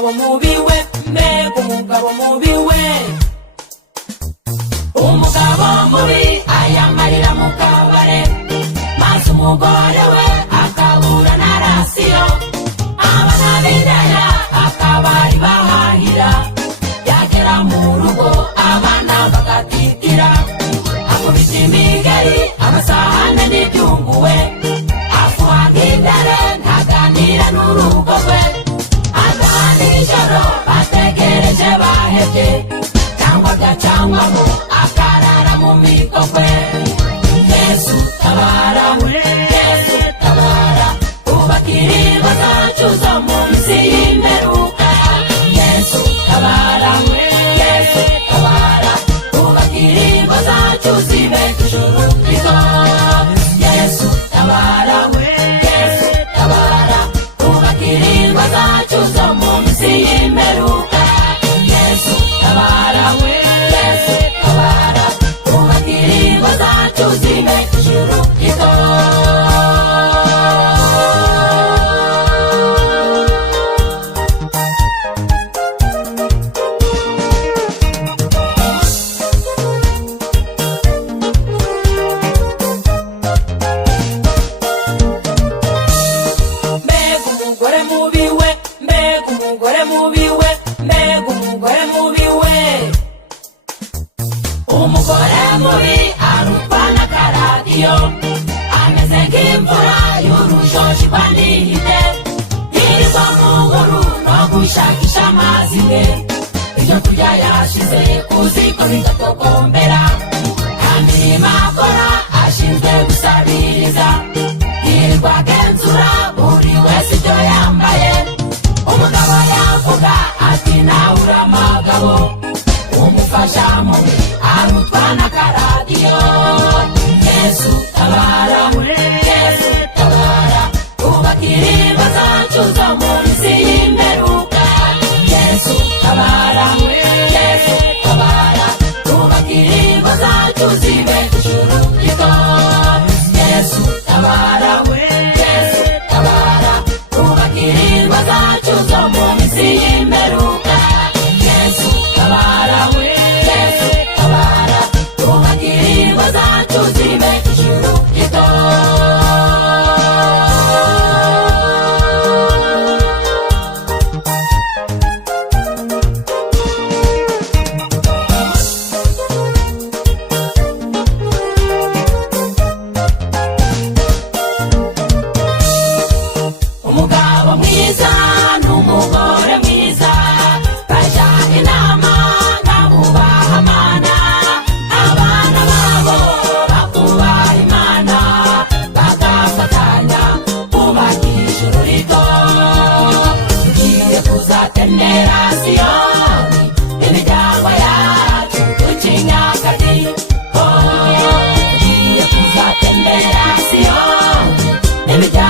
umugabo mubi we, mbega umugabo mubi we. Umugabo mubi ayamarira mu kabare, maze umugore we akabura na rasiyo. Abana b'indaya akabari bahahira, yagera mu rugo abana bagatitira. Akubita imigeri amasahane n'ibyunguwe, afuha nk'indare ntaganira n'urugo rwe. Adahana ijoro bategereje bahebye, cyangwa byacanwamo akarara mu mikokwe. Yesu tabara, Yesu tabara, ubakiriba zacu zo mu minsi y'imperuka. Yesu tabara, Yesu tabara, ubakiriba zacu zibe ijuru rito. Yesu tabara, Yesu tabara, ubakiriba zacu zo mu minsi y'imperuka. Yesu tabara, Yesu tabara, ubakiriba zacu zibe ijuru rito. Mbega umugore mubi we, mbega umugore mubi we, mbega umugore mubi we. Umugore mubi arutwa n'akaradiyo, ameze nk'imvura y'urushoshi rwanihite. Yirirwa mu nkuru no gushakisha amazi we, ibyo kurya yashize ku ziko bigatokombera. Kandi imakora ashinzwe gusabiriza, yirirwa agenzura buri wese ibyo yambaye. Umugabo yavuga ati nawe uri amagabo, umufasha mubi arutwa n'akaradiyo. Yesu tabara, Yesu tabara, ubakiriba zacu zo mu minsi y'imperuka. Yesu tabara, Yesu tabara, ubakiriba zacu zibe ijuru rito. Yesu tabara, Yesu tabara, ubakiriba zacu zo mu minsi y'imperuka. Yesu tabara, Yesu tabara, ubakiriba zacu zibe ijuru rito. Umugabo mwiza n'umugore mwiza bajyana inama nkabubaha Imana. Abana babo bakubaha Imana, bagafatanya kubaka ijuru rito. Tugiye kuzatembera Siyoni, imiryango yacu ducinyakati. Tugiye kuzatembera Siyoni, imiryango